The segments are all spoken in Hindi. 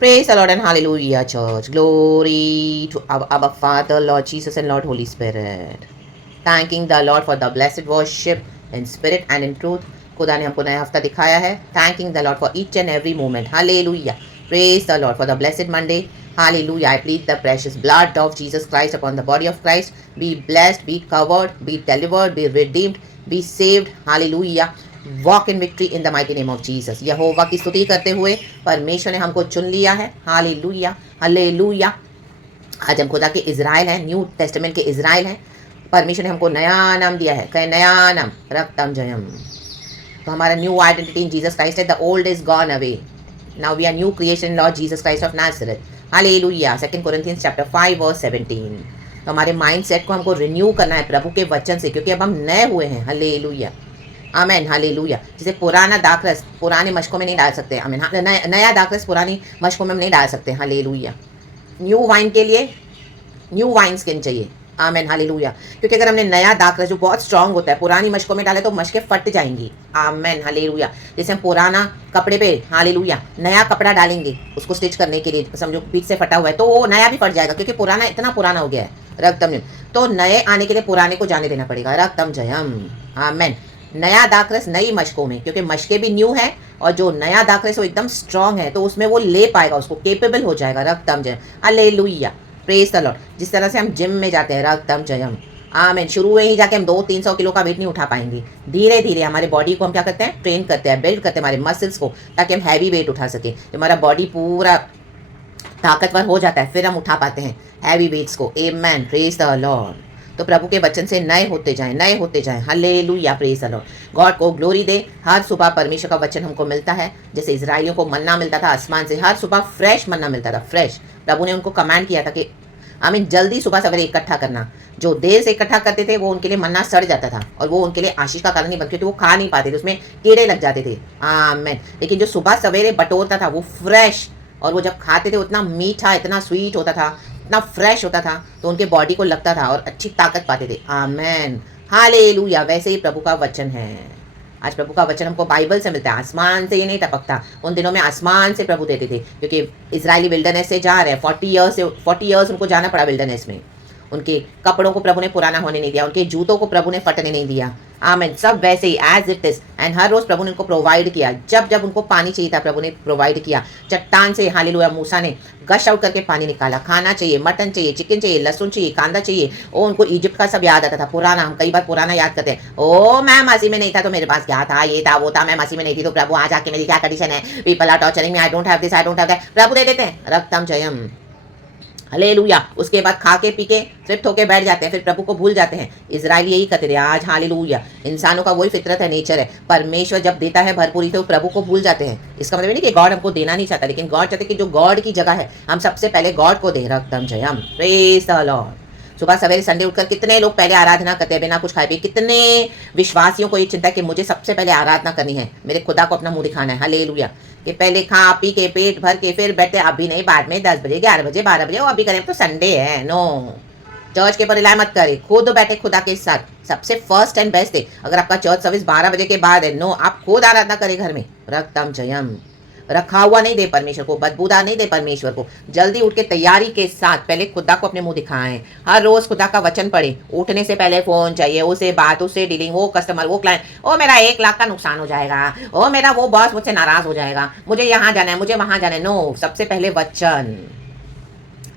Praise the Lord and hallelujah, church. Glory to our Abba Father, Lord Jesus, and Lord Holy Spirit. Thanking the Lord for the blessed worship in spirit and in truth. खुदा ने हमको नया हफ्ता दिखाया है. Thanking the Lord for each and every moment. Hallelujah. Praise the Lord for the blessed Monday. Hallelujah. I plead the precious blood of Jesus Christ upon the body of Christ. Be blessed, be covered, be delivered, be redeemed, be saved. Hallelujah. Walk in victory in the mighty name of Jesus. यहोवा की स्तुति करते हुए परमेश्वर ने हमको चुन लिया है. Hallelujah, hallelujah. आज हम खुदा के इज़राइल हैं, न्यू टेस्टामेंट के इज़राइल हैं. परमेश्वर ने हमको नया नाम दिया है. कहे नया नाम, रक्तम जयम. तो हमारा new identity in Jesus Christ है. The old is gone away. Now we are new creation Lord Jesus Christ of Nazareth. Hallelujah. 2 Corinthians chapter 5 verse 17. तो हमारे माइंड सेट को हमको रिन्यू करना है प्रभु के वचन से, क्योंकि अब हम नए हुए हैं. हालेलुया, आमेन, हालेलुया. जैसे पुराना दाखरस पुराने मशकों में नहीं डाल सकते. आमेन. नया दाखरस पुरानी मशकों में नहीं डाल सकते. हालेलुया. न्यू वाइन के लिए न्यू वाइन स्किन चाहिए. Amen, hallelujah. क्योंकि अगर हमने नया दाखरस जो बहुत स्ट्रांग होता है पुरानी मशकों में डाले तो मशकें फट जाएंगी. आमेन, हालेलुया. जैसे हम पुराना कपड़े पे हालेलुया नया कपड़ा डालेंगे उसको स्टिच करने के लिए, समझो बीच से फटा हुआ है तो वो नया भी फट जाएगा, क्योंकि पुराना इतना पुराना हो गया है. रक्तम. तो नए आने के लिए पुराने को जाने देना पड़ेगा. रक्तम जयम. आमेन. नया दाखरस नई मशकों में, क्योंकि मशकें भी न्यू है और जो नया दाखरस वो एकदम स्ट्रांग है तो उसमें वो ले पाएगा, उसको केपेबल हो जाएगा. रक्तम जयम. हालेलुया. Praise the Lord. जिस तरह से हम जिम में जाते हैं, रक्तम जयम. आमेन. शुरू में ही जाके हम 200-300 किलो का वेट नहीं उठा पाएंगे. धीरे धीरे हमारे बॉडी को हम क्या करते हैं, ट्रेन करते हैं, बिल्ड करते हैं हमारे मसल्स को, ताकि हम हैवी वेट उठा सकें. हमारा बॉडी पूरा ताकतवर हो जाता है फिर हम उठा पाते हैं हैवी वेट्स को. आमेन. Praise the Lord. तो प्रभु के वचन से नए होते जाएं, नए होते जाएं. Hallelujah. Praise the Lord. God को ग्लोरी दे. हर सुबह परमेश्वर का वचन हमको मिलता है. जैसे इजराइलियों को मन्ना मिलता था आसमान से, हर सुबह फ्रेश मन्ना मिलता था, फ्रेश. प्रभु ने उनको कमांड किया था कि आमीन जल्दी सुबह सवेरे इकट्ठा करना. जो देर से इकट्ठा करते थे वो उनके लिए मन्ना सड़ जाता था और वो उनके लिए आशीष का कारण नहीं बनते थे, वो खा नहीं पाते थे, उसमें कीड़े लग जाते थे. आमीन. लेकिन जो सुबह सवेरे बटोरता था वो फ्रेश, और वो जब खाते थे उतना मीठा, इतना स्वीट होता था, इतना फ्रेश होता था, तो उनके बॉडी को लगता था और अच्छी ताकत पाते थे. आमेन. हालेलुया. वैसे ही प्रभु का वचन है. आज प्रभु का वचन हमको बाइबल से मिलता है, आसमान से ये नहीं टपकता. उन दिनों में आसमान से प्रभु देते थे, क्योंकि इजरायली विल्डरनेस से जा रहे हैं. 40 ईयर्स उनको जाना पड़ा विल्डरनेस में. उनके कपड़ों को प्रभु ने पुराना होने नहीं दिया, उनके जूतों को प्रभु ने फटने नहीं दिया. आमेन. सब वैसे ही एज इट इज. एंड हर रोज प्रभु ने उनको प्रोवाइड किया. जब जब उनको पानी चाहिए था प्रभु ने प्रोवाइड किया. चट्टान से हालेलुया मूसा ने गश आउट करके पानी निकाला. खाना चाहिए, मटन चाहिए, चिकन चाहिए, लहसुन चाहिए, कांदा चाहिए. ओ उनको इजिप्ट का सब याद आता था. पुराना, हम कई बार पुराना याद करते हैं. ओ मैं मसीह में नहीं था तो मेरे पास क्या था, ये था वो था, मैं मसीह में नहीं थी तो प्रभु आज आके मेरी क्या कंडीशन है, people are torturing me, I don't have this, I don't have that. प्रभु दे देते हैं. रक्तम जयम. हालेलुया. उसके बाद खा के पी के तृप्त होके बैठ जाते हैं, फिर प्रभु को भूल जाते हैं. इजराइल यही करते थे आज. हालेलुया. इंसानों का वही फितरत है, नेचर है. परमेश्वर जब देता है भरपूरी तो प्रभु को भूल जाते हैं. इसका मतलब नहीं कि गॉड हमको देना नहीं चाहता, लेकिन गॉड चाहते कि जो गॉड की जगह है हम सबसे पहले गॉड को दे. रक्तम जयम. Praise the Lord. सुबह सवेरे संडे उठकर कितने लोग पहले आराधना करते हैं बिना कुछ खाए पिए. कितने विश्वासियों को ये चिंता है कि मुझे सबसे पहले आराधना करनी है, मेरे खुदा को अपना मुंह दिखाना है. हालेलुया. कि पहले खा पी के पेट भर के फिर बैठे, अभी नहीं, बाद में 10 बजे 11 बजे 12 बजे, वो अभी करें तो संडे है. नो, चर्च के पर रिलाय मत करे. खुद बैठे खुदा के साथ. सबसे फर्स्ट एंड बेस्ट है अगर आपका चर्च सर्विस 12 बजे के बाद है. नो, आप खुद आराधना करें घर में. रक्तम जयम. रखा हुआ नहीं दे परमेश्वर को, बदबूदार नहीं दे परमेश्वर को. जल्दी उठ के तैयारी के साथ पहले खुदा को अपने मुंह दिखाएं. हर रोज खुदा का वचन पढ़े. उठने से पहले फोन चाहिए, उसे बात, उससे डीलिंग, वो कस्टमर, वो क्लाइंट, ओ मेरा 1 लाख का नुकसान हो जाएगा, ओ मेरा वो बॉस मुझसे नाराज हो जाएगा, मुझे यहाँ जाना है, मुझे वहां जाना है. नो, सबसे पहले वचन.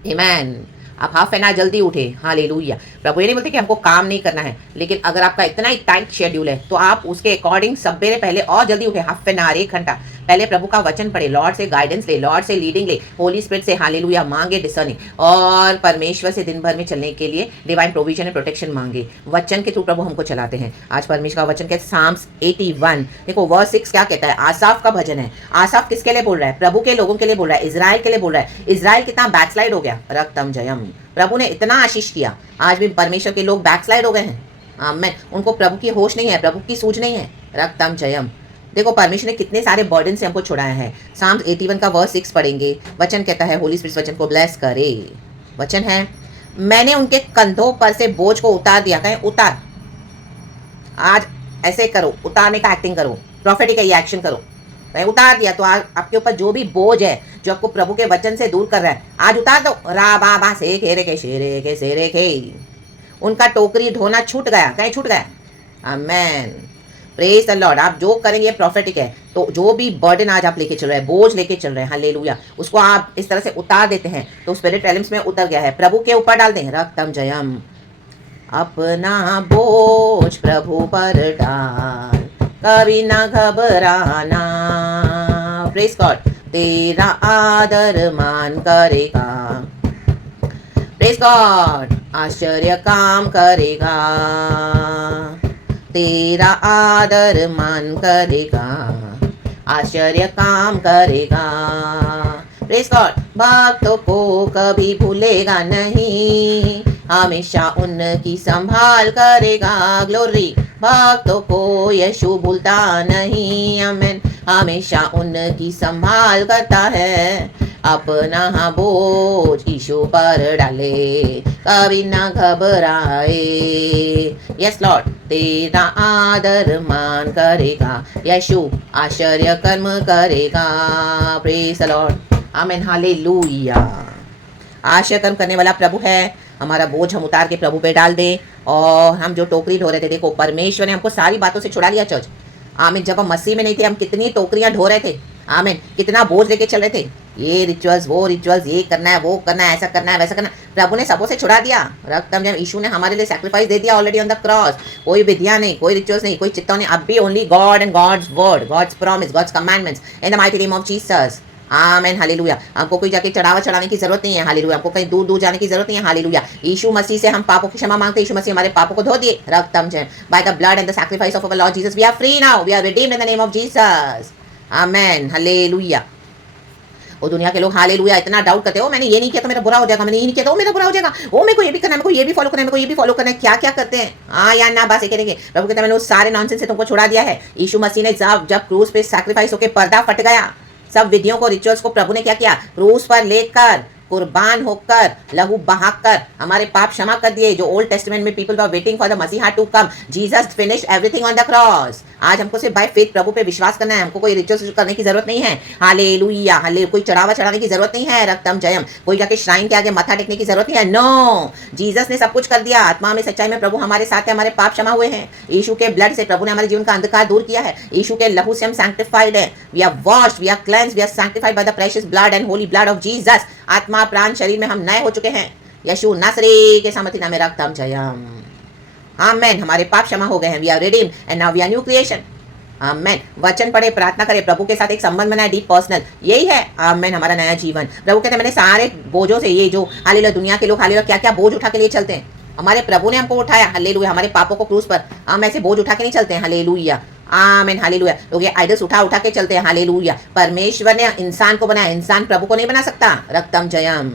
आमेन. आप हाफ एन आवर जल्दी उठे. हालेलुया. प्रभु ये नहीं बोलते कि हमको काम नहीं करना है, लेकिन अगर आपका इतना ही टाइट शेड्यूल है तो आप उसके अकॉर्डिंग सवेरे पहले और जल्दी उठे. हाफ एन आवर, 1 घंटा पहले प्रभु का वचन पढ़े. लॉर्ड से गाइडेंस ले, लॉर्ड से लीडिंग ले, होली स्पिरिट से हालेलुया मांगे डिसर्निंग, और परमेश्वर से दिन भर में चलने के लिए डिवाइन प्रोविजन एंड प्रोटेक्शन मांगे. वचन के थ्रू प्रभु हमको चलाते हैं. आज परमेश्वर का वचन कहते हैं साम्स 81. देखो वर्स 6 क्या कहता है. आसाफ का भजन है. आसाफ किसके लिए बोल रहा है? प्रभु के लोगों के लिए बोल रहा है, इजराइल के लिए बोल रहा है. इजराइल कितना बैकस्लाइड हो गया. रक्तम जयम. प्रभु ने इतना आशीष किया, आज भी परमेश्वर के लोग बैकस्लाइड हो गए हैं. आमेन. उनको प्रभु की होश नहीं है, प्रभु की सूझ नहीं है. रक्तम जयम. देखो परमेश्वर ने कितने सारे बर्डन से हमको छुड़ाया है. साम्स 81 का वर्स 6 पढ़ेंगे. वचन कहता है, होली स्पिरिट वचन को ब्लेस करे. वचन है, मैंने उनके कंधों पर से बोझ को उतार दिया. कहें उतार. आज ऐसे करो, उतारने का एक्टिंग करो, प्रॉफिटिक एक्शन करो. मैं उतार दिया। तो आपके ऊपर जो भी बोझ है जो आपको प्रभु के वचन से दूर कर रहा है, आज उतार दो। रा बाबा से खेरे के शेरे के सेरे के, उनका टोकरी ढोना छूट गया, कहीं छूट गया। आमेन, प्रेज द लॉर्ड। आप जो करेंगे ये प्रॉफिटिक है। तो जो भी बर्डन आज आप लेके चल रहे हैं, बोझ लेके चल रहे हैं, हालेलुया, उसको आप इस तरह से उतार देते हैं तो स्पिरिट रेलम्स में उतर गया है, प्रभु के ऊपर डाल दें। रक्तम जयम, अपना बोझ प्रभु पर डाल, कभी ना घबराना। प्रेज गॉड, तेरा आदर मान करेगा। प्रेज गॉड, आश्चर्य काम करेगा, तेरा आदर मान करेगा, आश्चर्य काम करेगा। प्रेज गॉड, भक्तों को कभी भूलेगा नहीं, हमेशा उनकी संभाल करेगा। ग्लोरी, भक्तों को यीशु भूलता नहीं, आमेन, हमेशा उनकी संभाल करता है। अपना बोझ यीशु पर डाले, कभी ना घबराए। यस लॉर्ड, तेरा आदर मान करेगा, यीशु आश्चर्य कर्म करेगा। Praise the Lord, amen, hallelujah. आश्चर्य कर्म करने वाला प्रभु है। हमारा बोझ हम उतार के प्रभु पे डाल दें। और हम जो टोकरी ढो रहे थे, देखो परमेश्वर ने हमको सारी बातों से छुड़ा लिया चर्च। आमीन, जब हम मसीह में नहीं थे, हम कितनी टोकरियां ढो रहे थे। आमीन, कितना बोझ लेके चल रहे थे, ये रिचुअल्स, वो रिचुअल्स, ये करना है, वो करना है, ऐसा करना है, वैसा करना है। प्रभु ने सबों से छुड़ा दिया। रक्तम जब यीशु ने हमारे लिए सैक्रिफाइस दे दिया ऑलरेडी ऑन द क्रॉस। कोई विधियां नहीं, कोई रिचुअल्स नहीं, कोई चित्तों नहीं, अब भी only God and God's word, God's promise, God's commandments in the mighty name of Jesus. Amen, hallelujah. हमको कोई जाके चढ़ावा चढ़ाने की जरूरत नहीं है, हालेलुया। हमको कहीं दूर दूर जाने की जरूरत नहीं है, हालेलुया। यीशु मसीह से हम पापों की क्षमा मांगते हैं, यीशु मसीह हमारे पापों को धो दिए। रक्तम जय, by the blood and the sacrifice of our Lord Jesus we are free now, we are redeemed in the name of Jesus. Amen, hallelujah. वो दुनिया के लोग हालेलुया इतना डाउट करते हो, मैंने ये नहीं किया तो मेरा बुरा हो जाएगा, मैंने ये नहीं किया तो मेरा बुरा हो जाएगा, वो मेरे को ये भी करना है, मेरे को ये भी फॉलो करना है, मेरे को ये भी फॉलो करना है। क्या क्या करते हैं, हाँ या ना, बस ये करेंगे। प्रभु कहते हैं मैंने उस सारे नॉनसेंस से तुमको छुड़ा दिया है। यीशु मसीह ने जब क्रूज पे सैक्रिफाइस होकर पर्दा फट गया, सब विधियों को, रिचुअल्स को प्रभु ने क्या किया, क्रूज पर लेकर, कुर्बान होकर, लहू बहाकर हमारे पाप क्षमा कर दिए। जो ओल्ड टेस्टामेंट में people were waiting for the मसीहा to come, Jesus finished everything on the cross. आज हमको सिर्फ बाय फेथ प्रभु पे विश्वास करना है, हमको कोई रिचुअल्स करने की जरूरत नहीं है। हालेलुया, हाले, कोई चढ़ावा चढ़ाने की जरूरत नहीं है। रक्तम जयम, कोई जाके श्राइन के आगे मथा टेकने की जरूरत नहीं है। नो, जीसस ने सब कुछ कर दिया। आत्मा में, सच्चाई में प्रभु हमारे साथ है, हमारे पाप क्षमा हुए हैं। यीशु के ब्लड से प्रभु ने हमारे जीवन का अंधकार दूर किया है। यीशु के लहू से हम सैंक्टिफाइड है, we are washed, we are cleansed, we are sanctified by the precious blood and holy blood of Jesus. आत्मा, प्राण, शरीर में हम नए हो चुके हैं। यीशु नासरी के सामर्थ्य नाम में रक्तम जयम। आमेन, हमारे पाप क्षमा हो गए हैं, we are redeemed and now we are new creation. Amen, वचन पढ़े, प्रार्थना करे, प्रभु के साथ एक संबंध बनाए, डीप पर्सनल, यही है आमेन हमारा नया जीवन। प्रभु कहते हैं मैंने सारे बोझों से, ये जो हालेलुया दुनिया के लोग हालेलुया क्या क्या बोझ उठा के लिए चलते हैं, हमारे प्रभु ने हमको उठाया, हालेलुया। हमारे पापों को क्रूस पर हम ऐसे बोझ उठा के नहीं चलते हैं, हालेलुया। आमेन, हालेलुया। लोग ये आइडल्स उठा उठा के चलते हैं, हालेलुया। परमेश्वर ने इंसान को बनाया, इंसान प्रभु को नहीं बना सकता। रक्तम जयम,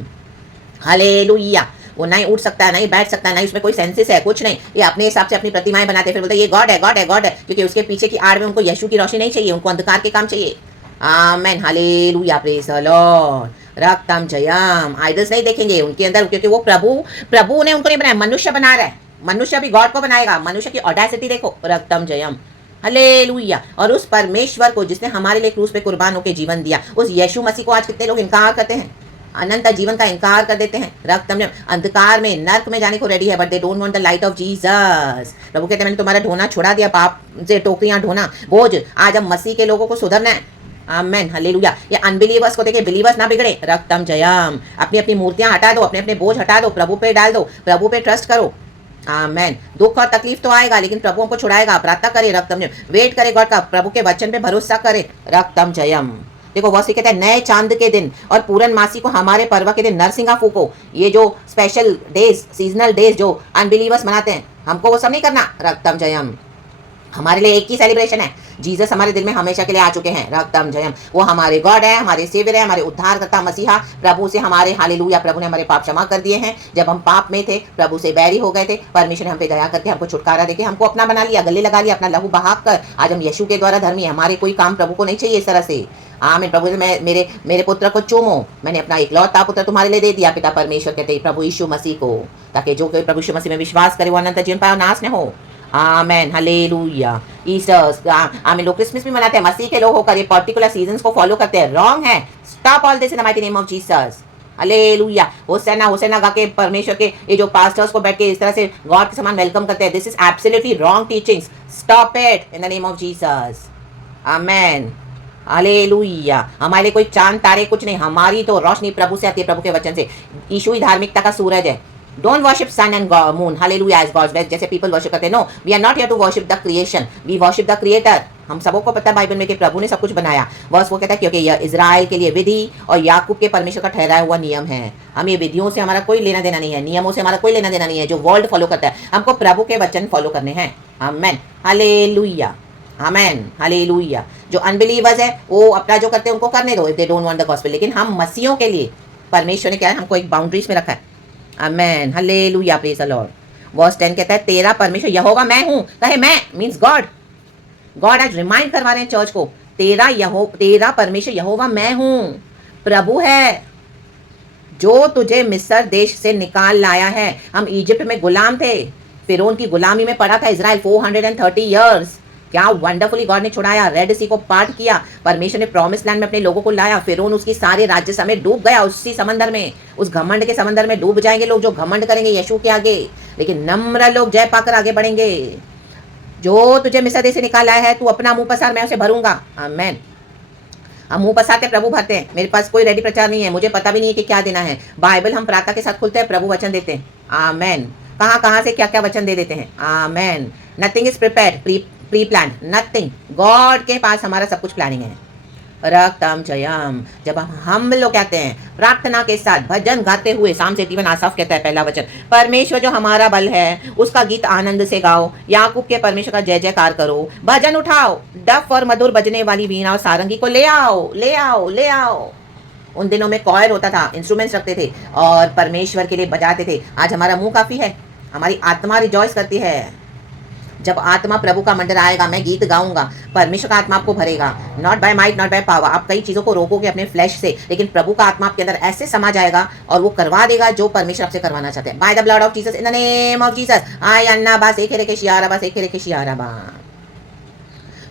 हालेलुया। वो नहीं उठ सकता है, नहीं बैठ सकता है, नहीं उसमें कोई सेंसेस है, कुछ नहीं। ये अपने हिसाब से अपनी प्रतिमाएं बनाते, फिर बोलते ये गॉड है, गॉड है, गॉड है, क्योंकि उसके पीछे की आड़ में उनको यीशु की रोशनी नहीं चाहिए, उनको अंधकार के काम चाहिए। Amen, hallelujah, praise the Lord. रक्तम जयम, आइडल्स नहीं देखेंगे उनके अंदर, क्योंकि वो प्रभु ने उनको नहीं बनाया, मनुष्य बना रहा है। मनुष्य भी गॉड को बनाएगा। मनुष्य की ऑडेसिटी देखो, रक्तम जयम, हालेलुया। और उस परमेश्वर को जिसने हमारे लिए क्रूस पे कुर्बान होकर जीवन दिया, उस यीशु मसीह को आज कितने लोग इनकार करते हैं, अनंत जीवन का इनकार कर देते हैं। रक्तम जयम, अंधकार में, नर्क में जाने को रेडी है, but they don't want the light of Jesus. प्रभु कहते हैं मैंने तुम्हारा ढोना छुड़ा दिया, पाप से टोकरियां ढोना, बोझ। आज हम मसीह के लोगों को सुधरना है। Amen, hallelujah. ये अनबिलीवर्स को देखे बिलीवर्स ना बिगड़े। रक्तम जयम, अपनी अपनी मूर्तियां हटा दो, अपने अपने बोझ हटा दो, प्रभु पे डाल दो, प्रभु पे ट्रस्ट करो। आमेन, दुख और तकलीफ तो आएगा, लेकिन प्रभु हमको छुड़ाएगा। प्रार्थना करे, रक्तम जयम, वेट करे गॉड का, प्रभु के वचन पे भरोसा करे। रक्तम जयम। देखो वह कहता है नए चांद के दिन और पूरन मासी को हमारे पर्व के दिन नरसिंगा फूको। ये जो स्पेशल डेज, सीजनल डेज जो अनबिलीवर्स मनाते हैं, हमको वो सब नहीं करना। रक्तम जयम, हमारे लिए एक ही सेलिब्रेशन है। जीसस हमारे दिल में हमेशा के लिए आ चुके हैं। रक्तम जयम, वो हमारे गॉड है, हमारे सेवियर है, हमारे उद्धारकर्ता मसीहा। प्रभु से हमारे, हालेलुया, प्रभु ने हमारे पाप क्षमा कर दिए हैं। जब हम पाप में थे, प्रभु से बैरी हो गए थे, परमेश्वर ने हम पे दया करके हमको छुटकारा देके हमको अपना बना लिया, गले लगा लिया, अपना लहू बहा कर। आज हम यीशु के द्वारा धर्मी है। हमारे कोई काम प्रभु को नहीं चाहिए इस तरह से। आमीन। प्रभु से मेरे पुत्र को चूमो, मैंने अपना इकलौता पुत्र तुम्हारे लिए दे दिया। पिता परमेश्वर कहते प्रभु यीशु मसीह को, ताकि जो कोई प्रभु यीशु मसीह में विश्वास करे वो अनंत जीवन पाए, नाश न हो। आमेन, हालेलुया। ईस्टर आमीन, लोग क्रिसमस भी मनाते हैं, मसीह के लोग होकर ये पर्टिकुलर सीजन्स को फॉलो करते हैं, रॉन्ग है। Stop all this in the mighty name of Jesus. Hallelujah. Hosanna hosanna गा के परमेश्वर के ये जो पास्टर्स को बैठ के इस तरह से गॉड के समान वेलकम करते हैं, this is absolutely wrong teachings. Stop it in the name of Jesus. Amen, hallelujah. हमारे लिए कोई चांद तारे कुछ नहीं, हमारी तो रोशनी प्रभु से आती है, प्रभु के वचन से। यीशु ही धार्मिकता का सूरज है। Don't worship sun and moon, hallelujah, as God's best, जैसे पीपल वर्शिप करते हैं। No, we are not here to worship the creation, we worship the creator. हम सबों को पता है बाइबल में कि प्रभु ने सब कुछ बनाया। वर्स वो कहता है क्योंकि यह इजराइल के लिए विधि और याकूब के परमेश्वर का ठहराया हुआ नियम है। हम ये विधियों से हमारा कोई लेना देना नहीं है, नियमों से हमारा कोई लेना देना नहीं है जो वर्ल्ड फॉलो करता है। हमको प्रभु के वचन फॉलो करने हैं। आमेन, हालेलुया, आमेन, हालेलुया। जो अनबिलीवर्स है वो अपना जो करते हैं उनको करने दो, if they don't want the gospel. लेकिन हम मसीहों के लिए परमेश्वर ने क्या है, हमको एक बाउंड्रीज में रखा है। Amen, hallelujah, praise the Lord. Verse 10 कहता है तेरा परमेश्वर यहोवा मैं हूं। कहे मैं मींस गॉड। गॉड आज रिमाइंड करवा रहे हैं चर्च को, तेरा परमेश्वर यहोवा मैं हूं, प्रभु है जो तुझे मिस्र देश से निकाल लाया है। हम इजिप्ट में गुलाम थे, फिरौन की गुलामी में पड़ा था इजराइल 430 ईयर्स। क्या वंडरफुली गॉड ने छुड़ाया, रेड सी को पार्ट किया, परमेश्वर ने प्रॉमिस लैंड में अपने लोगों को लाया। फिरौन उसकी सारे राज्य समेत डूब गया उसी समंदर में, उस घमंड के समंदर में डूब जाएंगे लोग जो घमंड करेंगे यीशु के आगे, लेकिन नम्र लोग जय पाकर आगे बढ़ेंगे। जो तुझे मिस्र देश से निकाला है तू अपना मुंह पसार, मैं उसे भरूंगा। आमेन। हम मुंह पसारते प्रभु भरते हैं। मेरे पास कोई रेडी प्रचार नहीं है, मुझे पता भी नहीं है कि क्या देना है। बाइबल हम प्रार्थना के साथ खुलते हैं, प्रभु वचन देते हैं। आमेन। कहाँ से क्या क्या वचन दे देते हैं। Amen. Nothing is prepared, pre plan, nothing. God के पास हमारा सब कुछ प्लानिंग है। रक्तम जयम। जब हम लोग कहते हैं प्रार्थना के साथ भजन गाते हुए, साम से जीवन आसाफ कहता है पहला वचन, परमेश्वर जो हमारा बल है उसका गीत आनंद से गाओ, याकूब के परमेश्वर का जय जयकार करो, भजन उठाओ, डफ और मधुर बजने वाली वीणा और सारंगी को ले आओ, ले आओ, ले आओ। उन दिनों में कॉयर होता था, इंस्ट्रूमेंट्स रखते थे और परमेश्वर के लिए बजाते थे। आज हमारा मुंह काफी है, हमारी आत्मा रिजॉइस करती है। जब आत्मा प्रभु का मंदिर आएगा, मैं गीत गाऊंगा, परमेश्वर का आत्मा आपको भरेगा। Not by might, not by power. आप कई चीजों को रोकोगे अपने फ्लैश से, लेकिन प्रभु का आत्मा आपके अंदर ऐसे समा जाएगा और वो करवा देगा जो परमेश्वर आपसे करवाना चाहते हैं। By the blood of Jesus, in the name of Jesus. आय अन्ना बा से के शियारा बा, से के शियारा बा।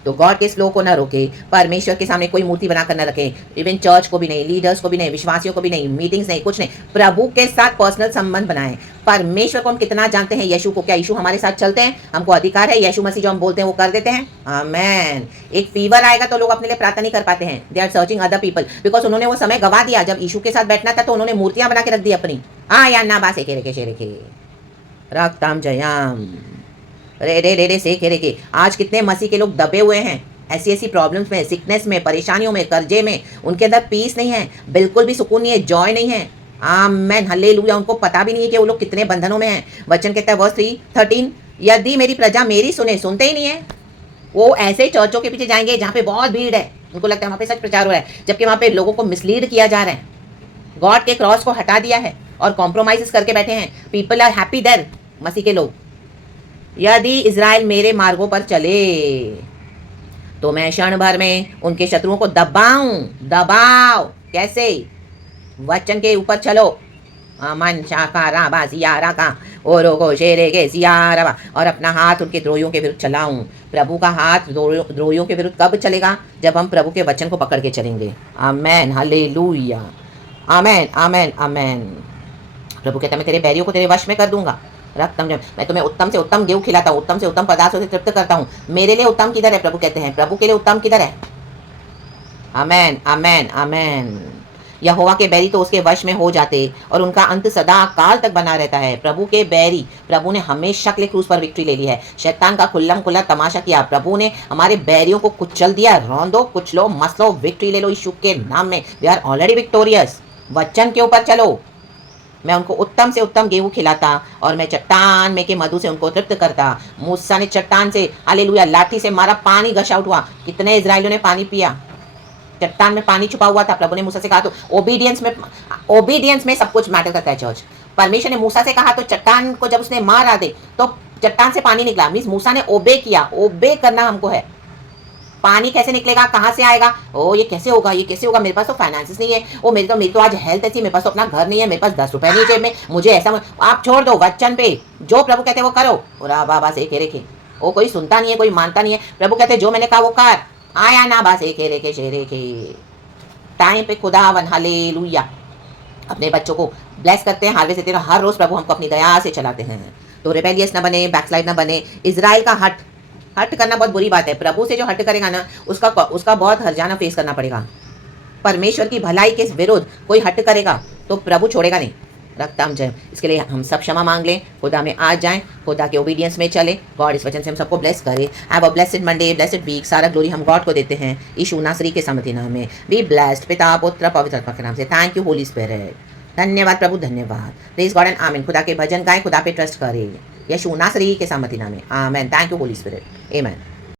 तो गॉड के स्लो को ना रोके, परमेश्वर के सामने कोई मूर्ति बनाकर ना रखे, इवन चर्च को भी नहीं, लीडर्स को भी नहीं, विश्वासियों को भी नहीं, मीटिंग्स नहीं, कुछ नहीं। प्रभु के साथ पर्सनल संबंध बनाएं। परमेश्वर को हम कितना जानते हैं, यीशु को, क्या यीशु हमारे साथ चलते हैं? हमको अधिकार है, यीशु मसीह जो हम बोलते हैं वो कर देते हैं। आमेन। एक फीवर आएगा तो लोग अपने लिए प्रार्थना नहीं कर पाते हैं, they are searching other people, because उन्होंने वो समय गवा दिया। जब यीशु के साथ बैठना था तो उन्होंने मूर्तियां बना के रख दी अपनी। या ना बास एके रेखे शेरेखे रक्ताम जयाम रे रे रे रे से खे रेखे। आज कितने मसीह के लोग दबे हुए हैं ऐसी ऐसी प्रॉब्लम्स में, सिकनेस में, परेशानियों में, कर्जे में। उनके अंदर पीस नहीं है, बिल्कुल भी सुकून नहीं है, जॉय नहीं है। Amen, hallelujah. उनको पता भी नहीं है कि वो लोग कितने बंधनों में हैं। वचन कहता है वर्स 3:13, यदि मेरी प्रजा मेरी सुनते ही नहीं है। वो ऐसे चर्चों के पीछे जाएंगे जहाँ पे बहुत भीड़ है, उनको लगता है वहाँ पे सच प्रचार हो रहा है, जबकि वहाँ पे लोगों को मिसलीड किया जा रहा है। गॉड के क्रॉस को हटा दिया है और कॉम्प्रोमाइज करके बैठे हैं। पीपल आर हैप्पी देयर, मसीह के लोग। यदि इजराइल मेरे मार्गों पर चले तो मैं क्षण भर में उनके शत्रुओं को दबाओ। कैसे? वचन के ऊपर चलो। अमन शाका राबा सियारा का ओरो को शेरे के सियारा, और अपना हाथ उनके द्रोहियों के विरुद्ध चलाऊं। प्रभु का हाथ द्रोहियों के विरुद्ध कब चलेगा? जब हम प्रभु के वचन को पकड़ के चलेंगे। आमेन, हालेलुया, आमेन, आमेन, आमेन। प्रभु कहता है मैं तेरे बैरियों को तेरे वश में कर दूंगा। रक्तम जब मैं तुम्हें उत्तम से उत्तम गेहूं खिलाता हूँ, उत्तम से उत्तम पदार्थों से तृप्त करता हूँ। मेरे लिए उत्तम किधर है? प्रभु कहते हैं प्रभु के लिए उत्तम किधर है? आमेन, आमेन, आमेन। यहोवा के बैरी तो उसके वश में हो जाते और उनका अंत सदा काल तक बना रहता है। प्रभु के बैरी, प्रभु ने हमेशा के लिए क्रूस पर विक्ट्री ले ली है। शैतान का खुल्लम खुल्ला तमाशा किया, प्रभु ने हमारे बैरियों को कुचल दिया। रौंदो, कुचलो, मसलो, विक्ट्री ले लो यीशु के नाम में। We are already victorious. वचन के ऊपर चलो। मैं उनको उत्तम से उत्तम गेहूं खिलाता और मैं चट्टान में के मधु से उनको तृप्त करता। मूसा ने चट्टान से, हालेलुया, लाठी से मारा, पानी गशा उठा। कितने इजराइलियों ने पानी पिया? चट्टान में पानी छुपा हुआ था। प्रभु ने मूसा से कहा, तो ओबीडियंस में सब कुछ मैटर करता है चर्च। परमेश्वर ने मूसा से कहा तो चट्टान को जब उसने मारा दे तो चट्टान से पानी निकला। मीन्स मूसा ने ओबे किया। ओबे करना हमको है। पानी कैसे निकलेगा? कहाँ से आएगा? ओ ये कैसे होगा, ये कैसे होगा? मेरे पास तो फाइनेंसिस नहीं है। ओ मेरी तो आज हेल्थ ऐसी, मेरे पास तो अपना घर नहीं है, मेरे पास 10 रुपए नहीं जेब में, मुझे ऐसा। आप छोड़ दो, वचन पे जो प्रभु कहते हैं वो करो। और बाबा से के रेखे वो कोई सुनता नहीं है, कोई मानता नहीं है। प्रभु कहते जो मैंने कहा वो कर, आया ना बासे खेरे के शेरे के टाइम पे खुदावन हालेलुया अपने बच्चों को ब्लेस करते हैं। हार्वेस्ट देते हैं हर रोज प्रभु हमको अपनी दया से चलाते हैं। तो रिबेलियस ना बने, बैकस्लाइड ना बने। इजराइल का हट हट करना बहुत बुरी बात है। प्रभु से जो हट करेगा ना उसका बहुत हर्जाना फेस करना पड़ेगा। परमेश्वर की भलाई के विरुद्ध कोई हट करेगा तो प्रभु छोड़ेगा नहीं। रखता हम जय। इसके लिए हम सब क्षमा मांग लें, खुदा में आ जाएं, खुदा के ओबीडियंस में चले। गॉड इस वचन से हम सबको ब्लेस करे। Have a blessed Monday, blessed week. सारा ग्लोरी हम गॉड को देते हैं यीशु नासरी के समर्थी नाम में। Be blessed. पिता पुत्र पवित्र आत्मा के नाम से। Thank you Holi spirit. धन्यवाद प्रभु, धन्यवाद। प्लीज गॉड एंड आमीन। खुदा के भजन गाएं, खुदा पे ट्रस्ट करें यीशु नासरी के समर्थी नाम में। Amen. Thank you Holi Spirit. Amen.